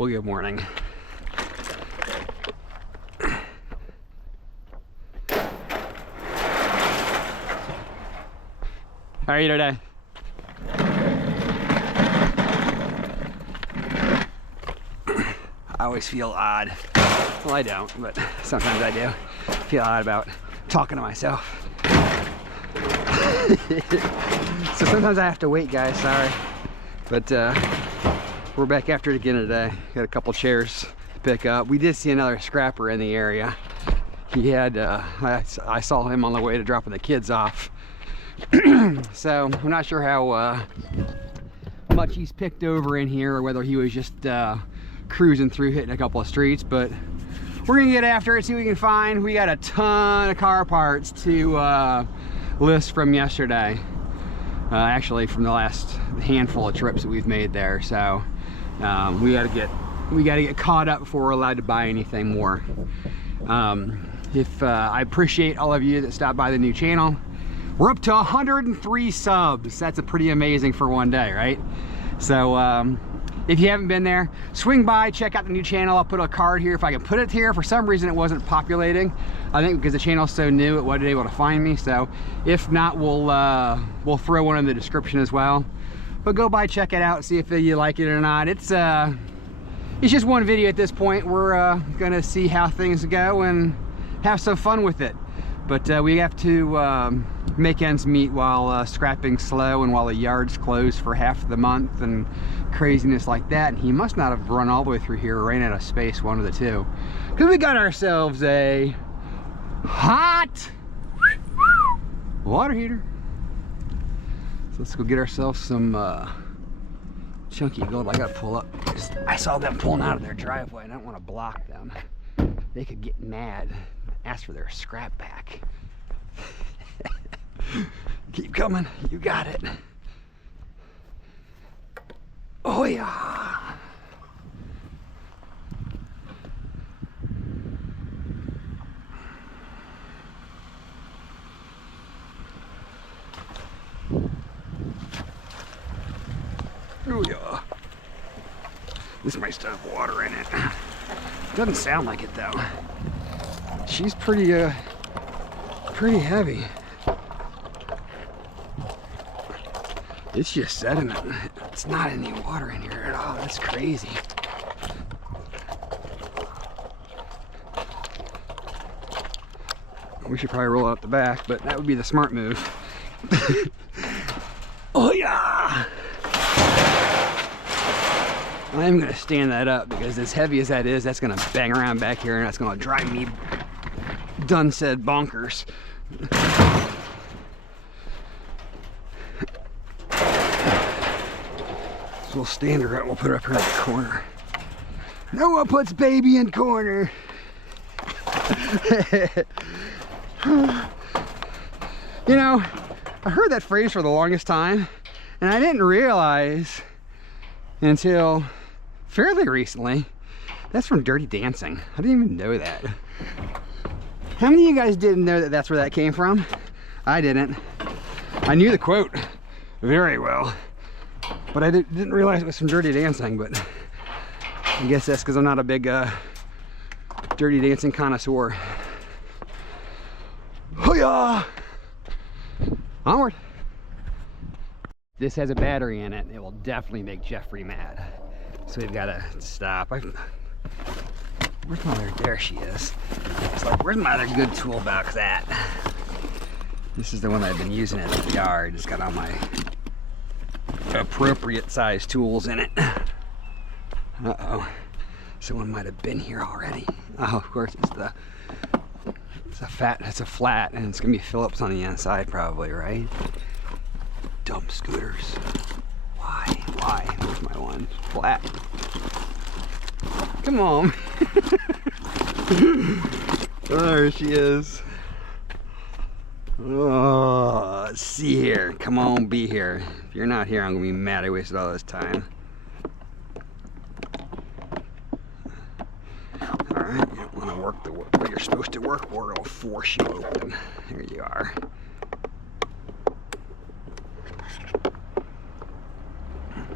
Well, good morning. How are you today? I always feel odd. Well, I don't, but sometimes I do feel odd about talking to myself. So sometimes I have to wait, guys, sorry. But we're back after it again today. Got a couple chairs to pick up. We did see another scrapper in the area. He had, I saw him on the way to dropping the kids off. So I'm not sure how much he's picked over in here or whether he was just cruising through, hitting a couple of streets, but we're gonna get after it, see what we can find. We got a ton of car parts to list from yesterday. Actually from the last handful of trips that we've made there. So we gotta get caught up before we're allowed to buy anything more. I appreciate all of you that stopped by the new channel. We're up to 103 subs. That's a pretty amazing for one day, right? So if you haven't been there, swing by, check out the new channel. I'll put a card here if I can put it here. For some reason it wasn't populating. I think because the channel's so new it wasn't able to find me. So if not, we'll throw one in the description as well. But go by, check it out, see if you like it or not. It's just one video at this point. We're gonna see how things go and have some fun with it. But we have to make ends meet while scrapping slow and while the yard's closed for half the month and craziness like that. And he must not have run all the way through here or ran out of space, one of the two. Because we got ourselves a hot water heater. So let's go get ourselves some chunky gold. I gotta pull up. I saw them pulling out of their driveway and I don't want to block them. They could get mad, ask for their scrap back. Keep coming, you got it. Oh yeah. Oh yeah. This might still have water in it. Doesn't sound like it though. She's pretty heavy. It's just sediment. It's not any water in here at all. That's crazy. We should probably roll out the back, but that would be the smart move. Oh yeah! I'm gonna stand that up because as heavy as that is, that's gonna bang around back here and that's gonna drive me done said bonkers. So we'll stand her up, we'll put her up here in the corner. No one puts baby in corner. You know, I heard that phrase for the longest time and I didn't realize until fairly recently that's from Dirty Dancing. I didn't even know that. How many of you guys didn't know that that's where that came from? I didn't. I knew the quote very well, but I didn't realize it was from Dirty Dancing. But I guess that's because I'm not a big Dirty Dancing connoisseur. Hoo-yah! Onward! This has a battery in it. It will definitely make Jeffrey mad. So we've got to stop. Where's my other? There she is. It's like, where's my other good toolbox at? This is the one that I've been using in the yard. It's got all my appropriate size tools in it. Uh-oh. Someone might have been here already. Oh, of course, it's a flat, and it's gonna be Phillips on the inside probably, right? Dumb scooters. Why? Where's my one? Flat. Come on. Oh, there she is. Oh, let's see here. Come on, be here. If you're not here, I'm gonna be mad I wasted all this time. Alright, you don't want to work the what you're supposed to work, or it'll force you open. Here you are.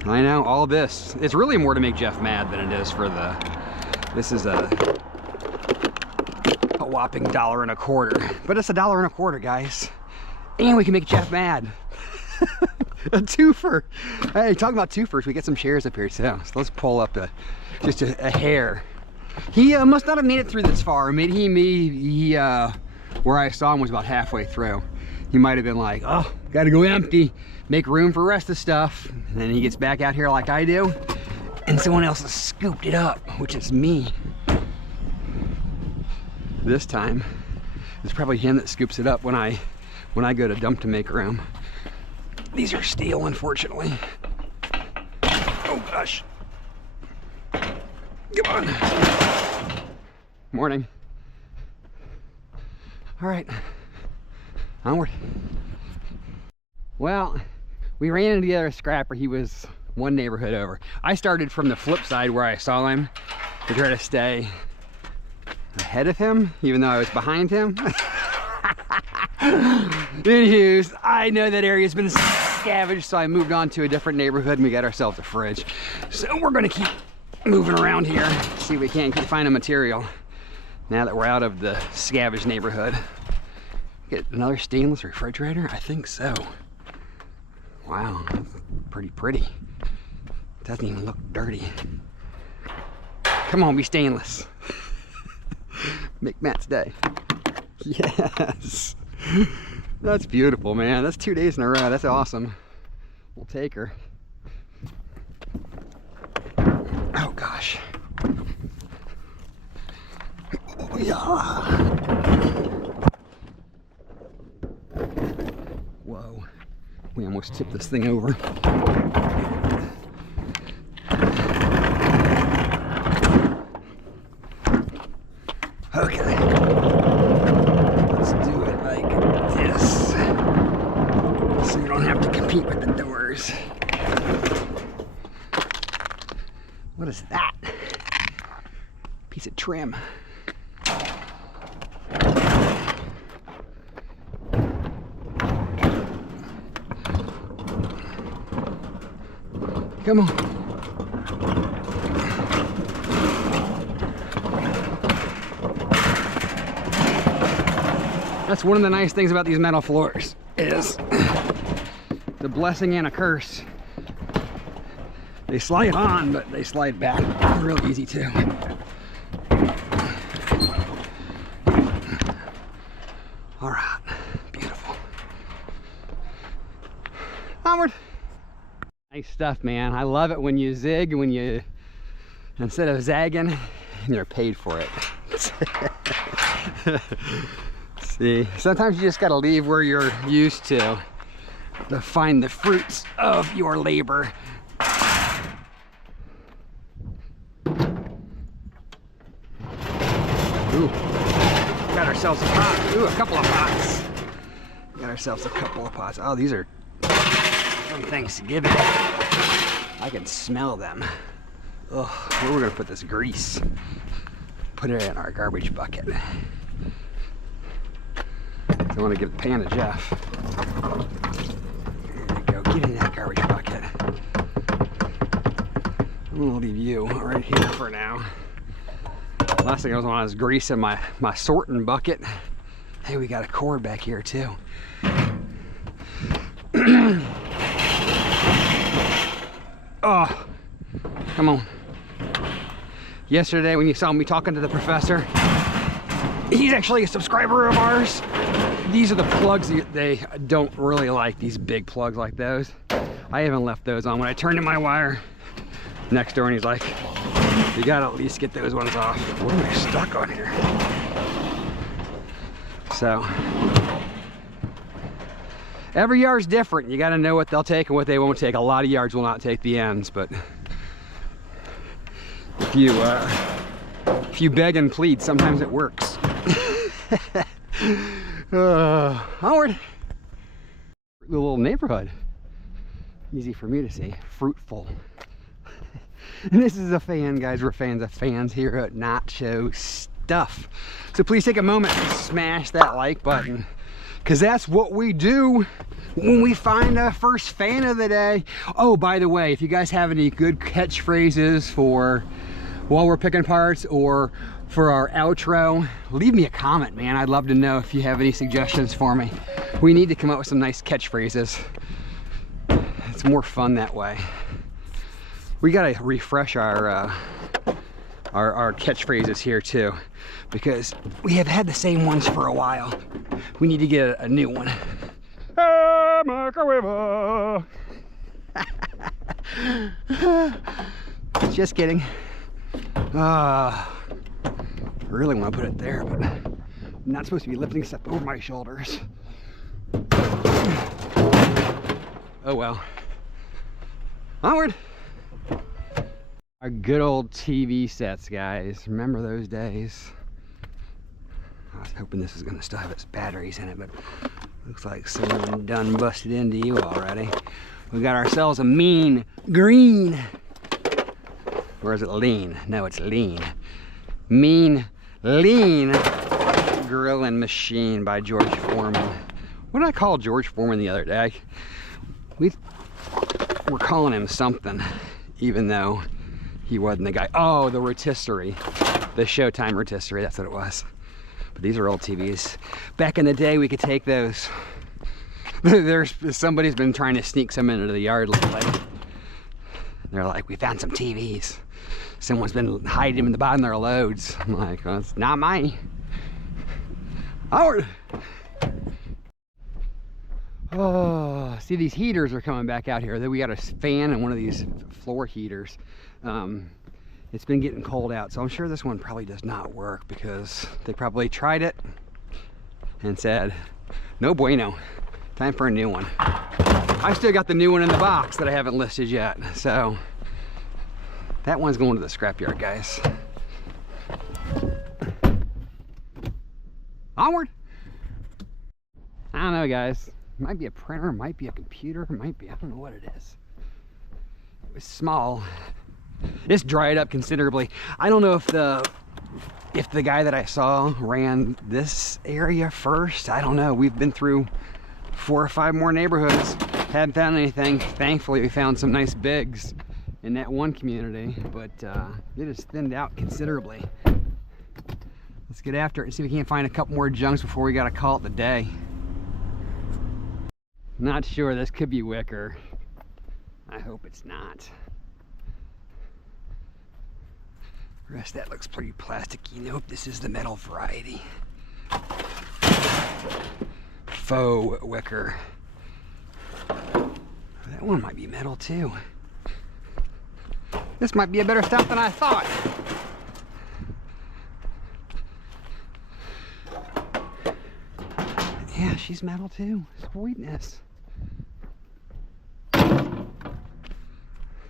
I know, all this. It's really more to make Jeff mad than it is for the... This is a whopping $1.25. But it's $1.25, guys. And we can make Jeff mad. A twofer. Hey, talking about twofers, we get some shares up here too. So let's pull up just a hair. He must not have made it through this far. Maybe where I saw him was about halfway through. He might have been like, oh, gotta go empty, make room for the rest of the stuff. And then he gets back out here like I do, and someone else has scooped it up, which is me. This time, it's probably him that scoops it up when I go to dump to make room. These are steel, unfortunately. Oh gosh. Come on. Morning. All right, onward. Well, we ran into the other scrapper. He was one neighborhood over. I started from the flip side where I saw him to try to stay ahead of him, even though I was behind him. Anywho, I know that area's been scavenged, so I moved on to a different neighborhood and we got ourselves a fridge. So we're gonna keep moving around here, see if we can find a material now that we're out of the scavenged neighborhood. Get another stainless refrigerator? I think so. Wow, that's pretty. Doesn't even look dirty. Come on, be stainless. Make Matt's day. Yes. That's beautiful, man. That's 2 days in a row. That's awesome. We'll take her. Oh gosh. Oh, yeah. Whoa. We almost tipped this thing over. Okay. Let's do it like this. So you don't have to compete with the doors. What is that? Piece of trim. Come on. That's one of the nice things about these metal floors, is the blessing and a curse. They slide on, but they slide back real easy too. All right, beautiful. Onward. Nice stuff, man. I love it when you zig, when you, instead of zagging, you're paid for it. See, sometimes you just gotta leave where you're used to find the fruits of your labor. Ooh, got ourselves a pot. Ooh, a couple of pots. Got ourselves a couple of pots. Oh, these are from Thanksgiving. I can smell them. Ugh, where we're gonna put this grease? Put it in our garbage bucket. I want to give the pan to Jeff. There you go. Get in that garbage bucket. I'm gonna leave you right here for now. Last thing I was on is grease in my sorting bucket. Hey, we got a cord back here too. Oh, come on. Yesterday when you saw me talking to the professor, he's actually a subscriber of ours. These are the plugs they don't really like, these big plugs like those. I haven't left those on. When I turned in my wire next door and he's like, you gotta at least get those ones off. What am I stuck on here? So, every yard's different. You gotta know what they'll take and what they won't take. A lot of yards will not take the ends, but if you beg and plead, sometimes it works. Onward. The little neighborhood. Easy for me to see. Fruitful. And this is a fan, guys. We're fans of fans here at Nacho Stuff. So please take a moment to smash that like button. because that's what we do when we find a first fan of the day. Oh, by the way, if you guys have any good catchphrases for while we're picking parts or for our outro, leave me a comment, man. I'd love to know if you have any suggestions for me. We need to come up with some nice catchphrases. It's more fun that way. We gotta refresh our catchphrases here too, because we have had the same ones for a while. We need to get a new one. Just kidding. I really want to put it there, but I'm not supposed to be lifting stuff over my shoulders. Oh well. Onward. Our good old TV sets, guys. Remember those days? I was hoping this was going to still have its batteries in it, but looks like someone done busted into you already. We got ourselves a mean green. Or is it lean? No, it's lean. Mean lean grilling machine by George Foreman. What did I call George Foreman the other day? We're calling him something, even though he wasn't the guy. Oh, the rotisserie. The Showtime rotisserie, that's what it was. But these are old TVs. Back in the day, we could take those. Somebody's been trying to sneak some into the yard lately. They're like, we found some TVs. Someone's been hiding them in the bottom of their loads. I'm like, well, it's not mine. Howard! Oh, see, these heaters are coming back out here. We got a fan and one of these floor heaters. It's been getting cold out, so I'm sure this one probably does not work because they probably tried it and said, no bueno, time for a new one. I still got the new one in the box that I haven't listed yet, so that one's going to the scrapyard, guys. Onward! I don't know, guys. It might be a printer, it might be a computer, it might be, I don't know what it is. It was small. It's dried up considerably. I don't know if the guy that I saw ran this area first. I don't know. We've been through 4 or 5 more neighborhoods. Haven't found anything. Thankfully, we found some nice bigs in that one community, but it has thinned out considerably. Let's get after it and see if we can't find a couple more junks before we gotta call it the day. Not sure. This could be wicker. I hope it's not. The rest of that looks pretty plasticky. Nope, this is the metal variety. Faux wicker. That one might be metal too. This might be a better stuff than I thought. Yeah, she's metal too. Sweetness.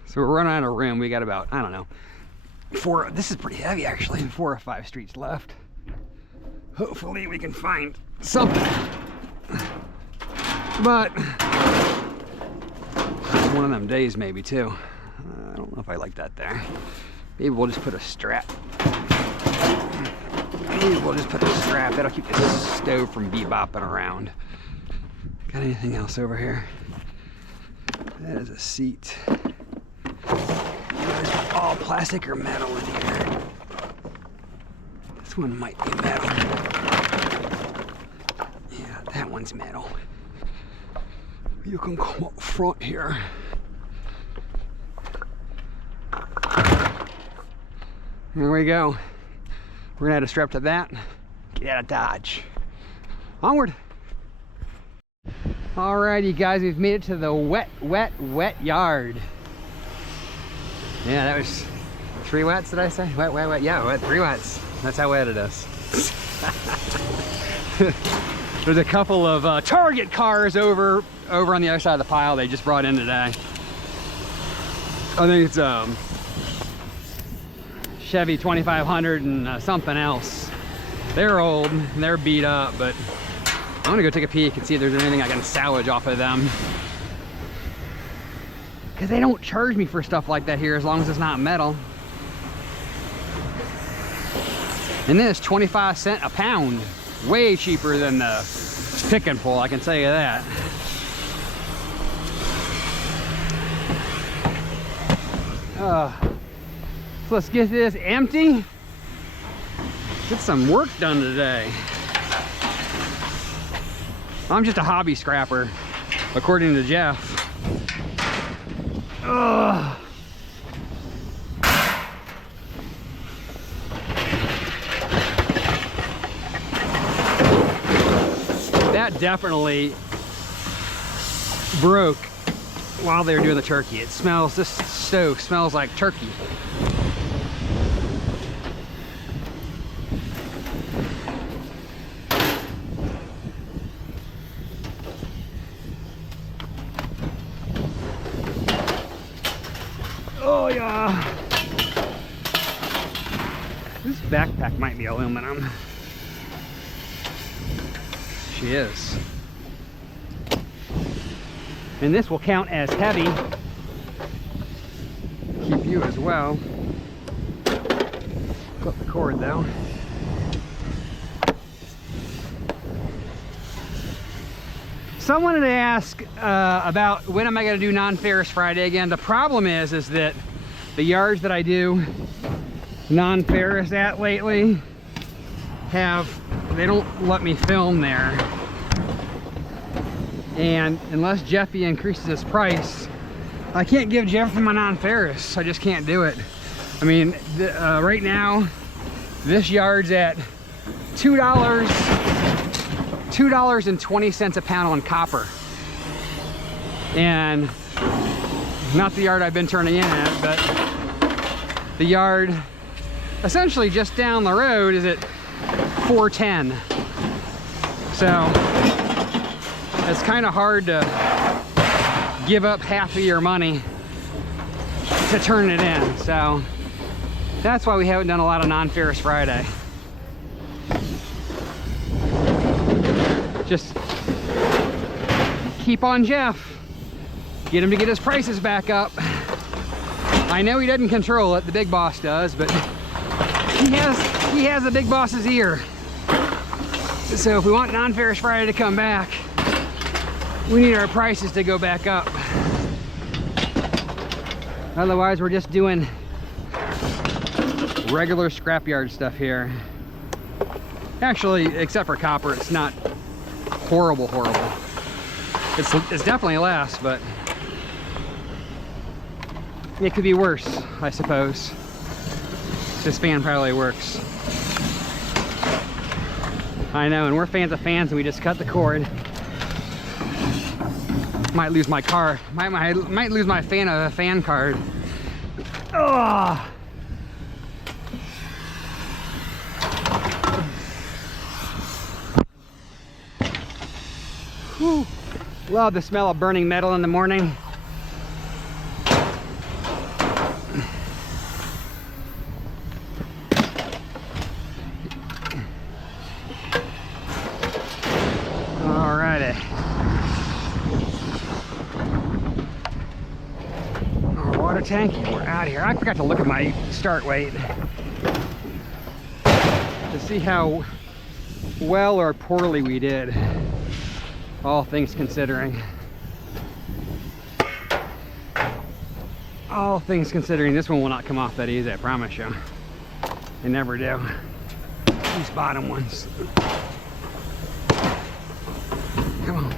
So we're running out of room. We got about, I don't know, 4, this is pretty heavy actually, 4 or 5 streets left. Hopefully we can find something. But it's one of them days maybe too. I don't know if I like that there. Maybe we'll just put a strap. Maybe we'll just put a strap. That'll keep the stove from bebopping around. Got anything else over here? That is a seat. It's all plastic or metal in here. This one might be metal. Yeah, that one's metal. You can come up front here. There we go. We're gonna add a strap to that. Get out of Dodge. Onward. Alrighty, guys, we've made it to the wet yard. Yeah, that was 3 wets, did I say? Wet. Yeah, wet, 3 wets. That's how wet it is. There's a couple of Target cars over on the other side of the pile they just brought in today. I think it's Chevy 2500 and something else. They're old and they're beat up, but I'm gonna go take a peek and see if there's anything I can salvage off of them. Because they don't charge me for stuff like that here as long as it's not metal. And then it's 25 cents a pound. Way cheaper than the pick and pull, I can tell you that. So let's get this empty. Get some work done today. I'm just a hobby scrapper, according to Jeff. Ugh. That definitely broke while they were doing the turkey. It smells, this stove smells like turkey. Oh yeah. This backpack might be aluminum. She is. And this will count as heavy. Keep you as well. Clip the cord though. Someone had asked about when am I going to do non-ferrous Friday again. The problem is that the yards that I do non-ferrous at lately they don't let me film there. And unless Jeffy increases his price, I can't give Jeff my non-ferrous. I just can't do it. I mean, right now, this yard's at $2.20 a pound on copper. And not the yard I've been turning in at, but the yard essentially just down the road is at $4.10. So it's kind of hard to give up half of your money to turn it in. So that's why we haven't done a lot of non-ferrous Friday. Just keep on Jeff. Get him to get his prices back up. I know he doesn't control it, the big boss does, but he has the big boss's ear. So if we want non-ferrous Friday to come back, we need our prices to go back up. Otherwise, we're just doing regular scrapyard stuff here. Actually, except for copper, it's not horrible. It's definitely less, but it could be worse, I suppose. This fan probably works. I know, and we're fans of fans, and we just cut the cord. Might lose my car. Might lose my fan of a fan card. Ugh. Whew. Love the smell of burning metal in the morning. Alrighty. Our water tank, we're out of here. I forgot to look at my start weight to see how well or poorly we did. All things considering. All things considering, this one will not come off that easy, I promise you. They never do. These bottom ones. Come on.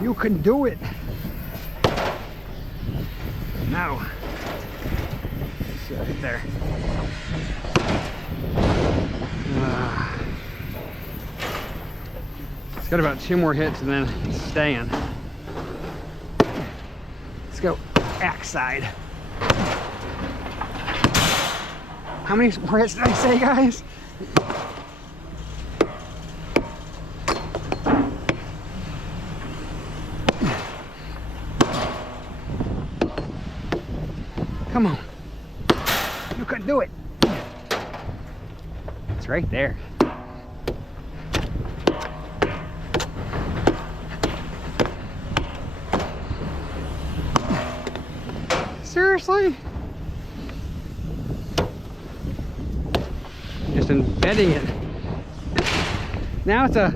You can do it. No. It's right there. Got about 2 more hits and then it's staying. Let's go axe side. How many more hits did I say, guys? Come on. You can do it. It's right there. Seriously? Just embedding it. Now it's a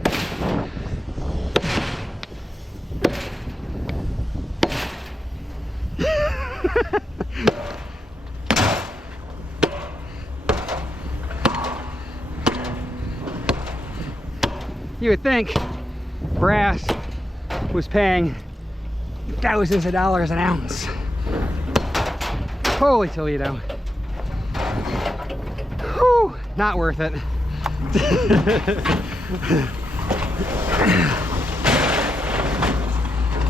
You would think brass was paying thousands of dollars an ounce. Holy Toledo. Whew, not worth it.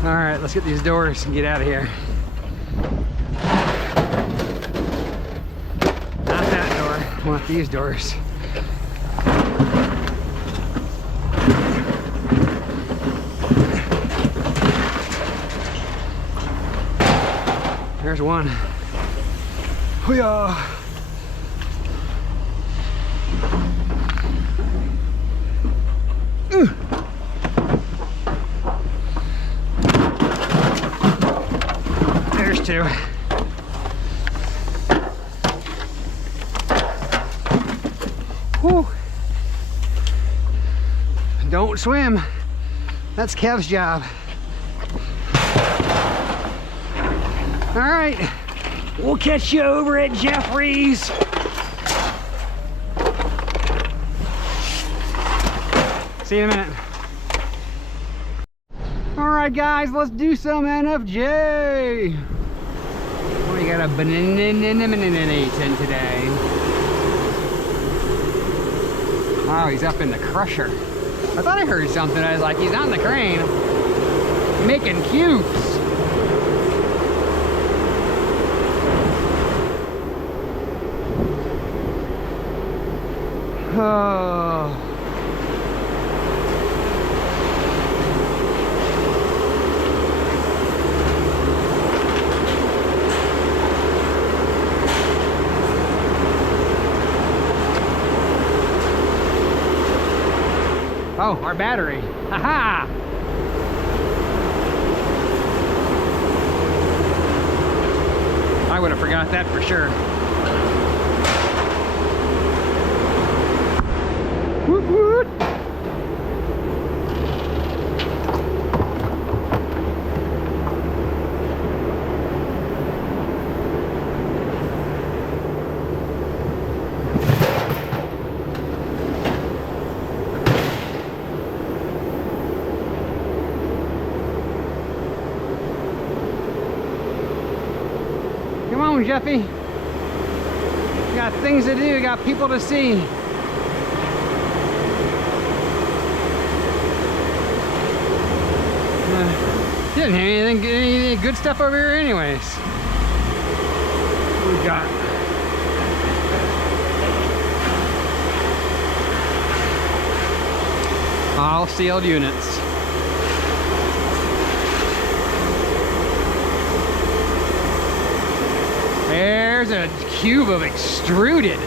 All right, let's get these doors and get out of here. Not that door, I want these doors. There's one. Hoo-yah! There's two. Whew. Don't swim. That's Kev's job. All right, we'll catch you over at Jeffrey's. See you in a minute. All right, guys, let's do some NFJ. We got a banana today. Oh, he's up in the crusher. I thought I heard something. I was like, he's on the crane making cubes. Oh. Oh, our battery. Haha! I would have forgot that for sure. Woot woot! Come on, Jeffy. We got things to do, we got people to see. Didn't have any good stuff over here anyways. What we got? All sealed units. There's a cube of extruded.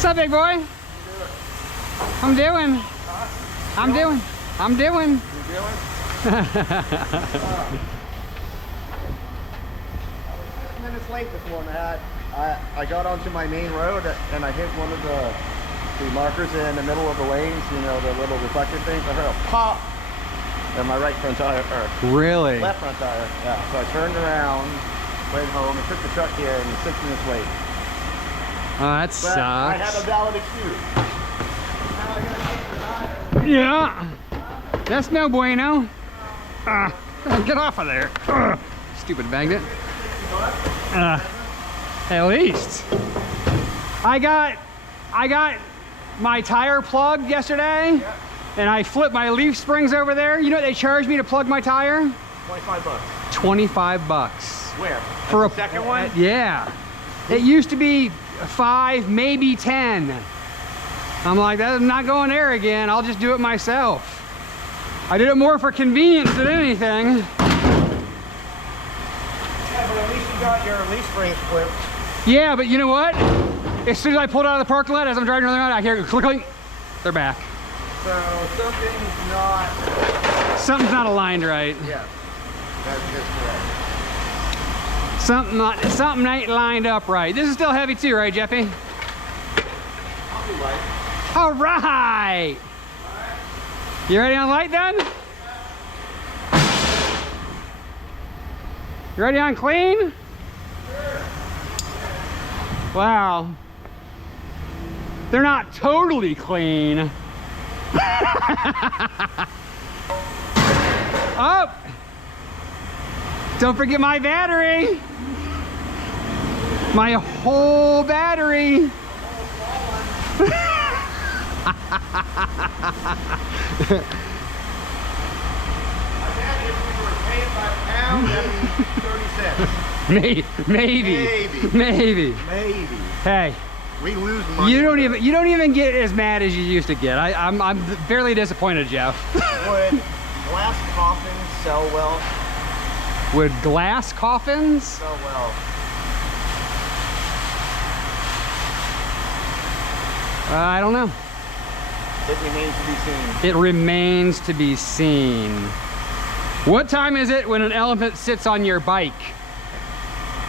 What's up, big boy? I'm doing. Huh? I'm doing. I'm doing. You doing? I was 10 minutes late this morning. I got onto my main road and I hit one of the markers in the middle of the lanes, you know, the little reflector things. I heard a pop in my right front tire, or Really? left front tire. Yeah. So I turned around, went home, and took the truck here and 6 minutes late. Oh, that sucks. I have a valid excuse. Now I gotta change the tire. Yeah. That's no bueno. Get off of there. Stupid magnet. At least. I got my tire plugged yesterday, and I flipped my leaf springs over there. You know what they charged me to plug my tire? 25 bucks. 25 bucks. Where? For the second one? Yeah. It used to be 5, maybe 10. I'm like, I'm not going there again. I'll just do it myself. I did it more for convenience than anything. Yeah, but at least you got your leaf springs clipped. Yeah, but you know what? As soon as I pulled out of the parking lot, as I'm driving around, I hear click, click. They're back. So Something's not aligned right. Yeah, that's correct. Something ain't lined up right. This is still heavy too, right, Jeffy? I'll be light. All right. You ready on light then? You ready on clean? Sure. Wow. They're not totally clean. Oh! Don't forget my battery. My whole battery. Maybe. Maybe. Hey, we lose money. you don't even get as mad as you used to get. I'm fairly disappointed, Jeff. Would glass coffins sell well? Would glass coffins? Sell well. I don't know. It remains to be seen. It remains to be seen. What time is it when an elephant sits on your bike?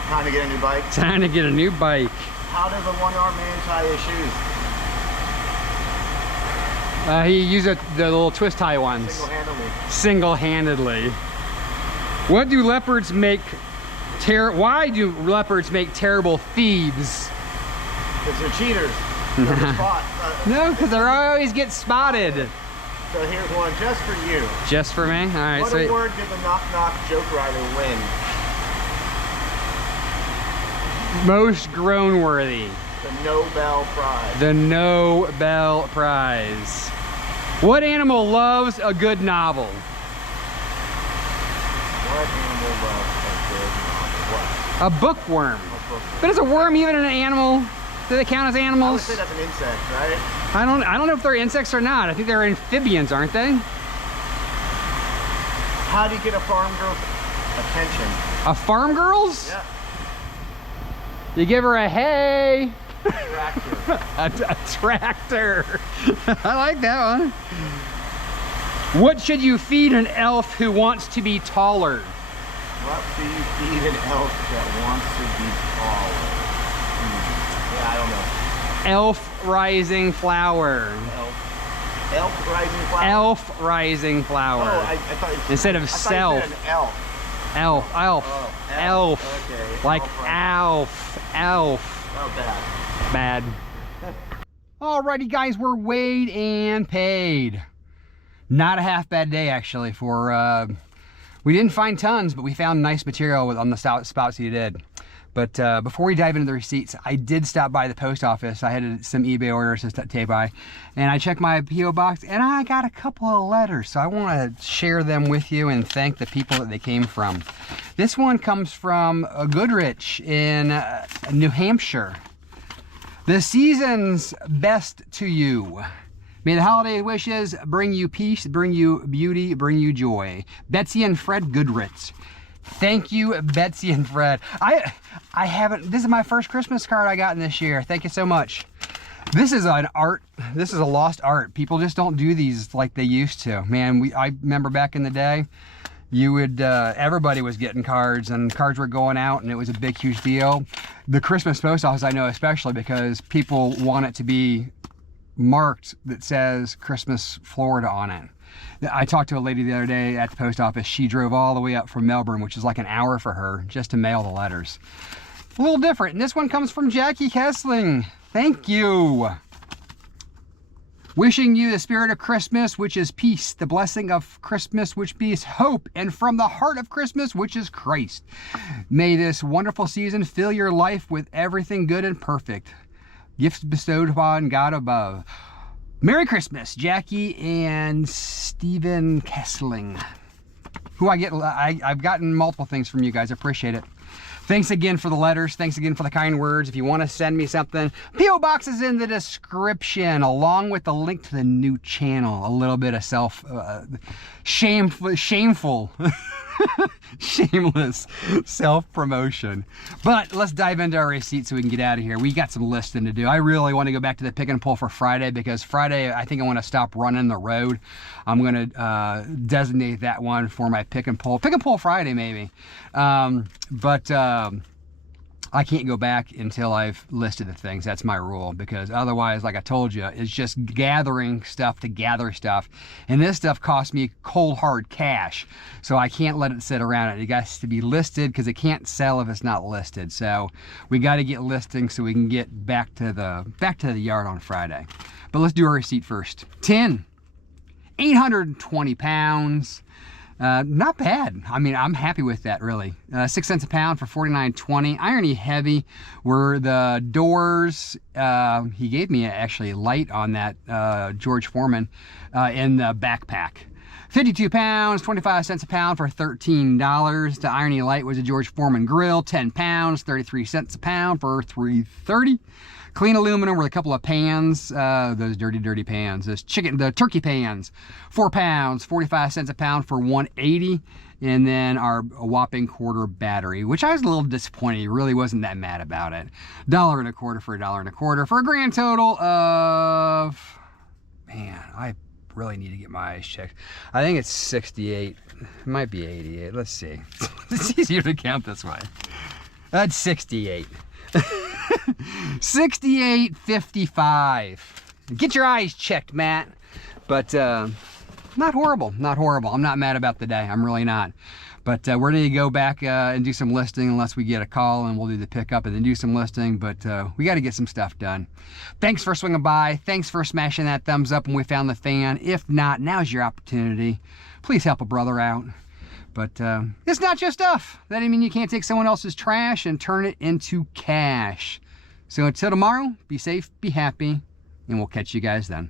Time to get a new bike. Time to get a new bike. How does a one-armed man tie his shoes? He used the little twist tie ones. Single-handedly. Single-handedly. What do leopards make? Why do leopards make terrible thieves? Because they're cheaters. No, because they always get spotted. So here's one just for you. Just for me? All right. What award did the Knock Knock joke writer win? Most groan-worthy. The Nobel Prize. The Nobel Prize. What animal loves a good novel? What animal loves a good novel? What? A bookworm. A bookworm. But is a worm even an animal? Do they count as animals? I would say that's an insect, right? I don't know if they're insects or not. I think they're amphibians, aren't they? How do you get a farm girl's attention? A farm girl's? Yeah. You give her a hey. Tractor. a tractor. I like that one. What should you feed an elf who wants to be taller? What do you feed an elf that wants to be taller? Yeah, I don't know. Elf rising flower. Elf rising flower? Elf rising flower. Oh, I thought you said, instead of self. You said an elf. Elf. Oh, Elf. Okay. Like elf. Alf. Oh, Bad. Alrighty guys, we're weighed and paid. Not a half bad day actually for, we didn't find tons, but we found nice material on the spouts you did. But before we dive into the receipts, I did stop by the post office. I had some eBay orders to take by, and I checked my P.O. box, and I got a couple of letters. So I want to share them with you and thank the people that they came from. This one comes from Goodrich in New Hampshire. The season's best to you. May the holiday wishes bring you peace, bring you beauty, bring you joy. Betsy and Fred Goodrich. Thank you, Betsy and Fred. I haven't, this is my first Christmas card I got in this year. Thank you so much. This is an art, this is a lost art. People just don't do these like they used to. Man, I remember back in the day, you would, everybody was getting cards and cards were going out and it was a big, huge deal. The Christmas post office I know especially because people want it to be marked that says Christmas Florida on it. I talked to a lady the other day at the post office. She drove all the way up from Melbourne, which is like an hour for her, just to mail the letters. A little different. And this one comes from Jackie Kessling. Thank you. Wishing you the spirit of Christmas, which is peace, the blessing of Christmas, which is hope, and from the heart of Christmas, which is Christ. May this wonderful season fill your life with everything good and perfect. Gifts bestowed upon God above. Merry Christmas, Jackie and Stephen Kessling. who I get. I've gotten multiple things from you guys. I appreciate it. Thanks again for the letters. Thanks again for the kind words. If you want to send me something, P.O. Box is in the description, along with the link to the new channel. A little bit of shameful, shameless self-promotion. But let's dive into our receipt so we can get out of here. We got some listing to do. I really want to go back to the pick and pull for Friday, because Friday I think I want to stop running the road. I'm going to designate that one for my pick and pull Friday maybe. I can't go back until I've listed the things. That's my rule, because otherwise, like I told you, it's just gathering stuff to gather stuff. And this stuff costs me cold hard cash. So I can't let it sit around. It has to be listed, because it can't sell if it's not listed. So we got to get listing so we can get back to the yard on Friday. But let's do our receipt first. 820 pounds. Not bad. I mean, I'm happy with that, really. 6 cents a pound for $49.20. Irony heavy were the doors. He gave me actually light on that George Foreman in the backpack. 52 pounds, 25 cents a pound for $13. The Irony Light was a George Foreman grill, 10 pounds, 33 cents a pound for $3.30. Clean aluminum were a couple of pans, those dirty pans. The turkey pans, 4 pounds, 45 cents a pound for $1.80. And then our whopping quarter battery, which I was a little disappointed. Really wasn't that mad about it. $1.25 for $1.25 for a grand total of, man, I really need to get my eyes checked. I think it's 68. It might be 88. Let's see. It's easier to count this way. That's 68. 68.55. Get your eyes checked, Matt. But not horrible, not horrible. I'm not mad about the day. I'm really not. But we're going to go back and do some listing unless we get a call, and we'll do the pickup and then do some listing. But we got to get some stuff done. Thanks for swinging by. Thanks for smashing that thumbs up when we found the fan. If not, now's your opportunity. Please help a brother out. But it's not just stuff. That doesn't mean you can't take someone else's trash and turn it into cash. So until tomorrow, be safe, be happy, and we'll catch you guys then.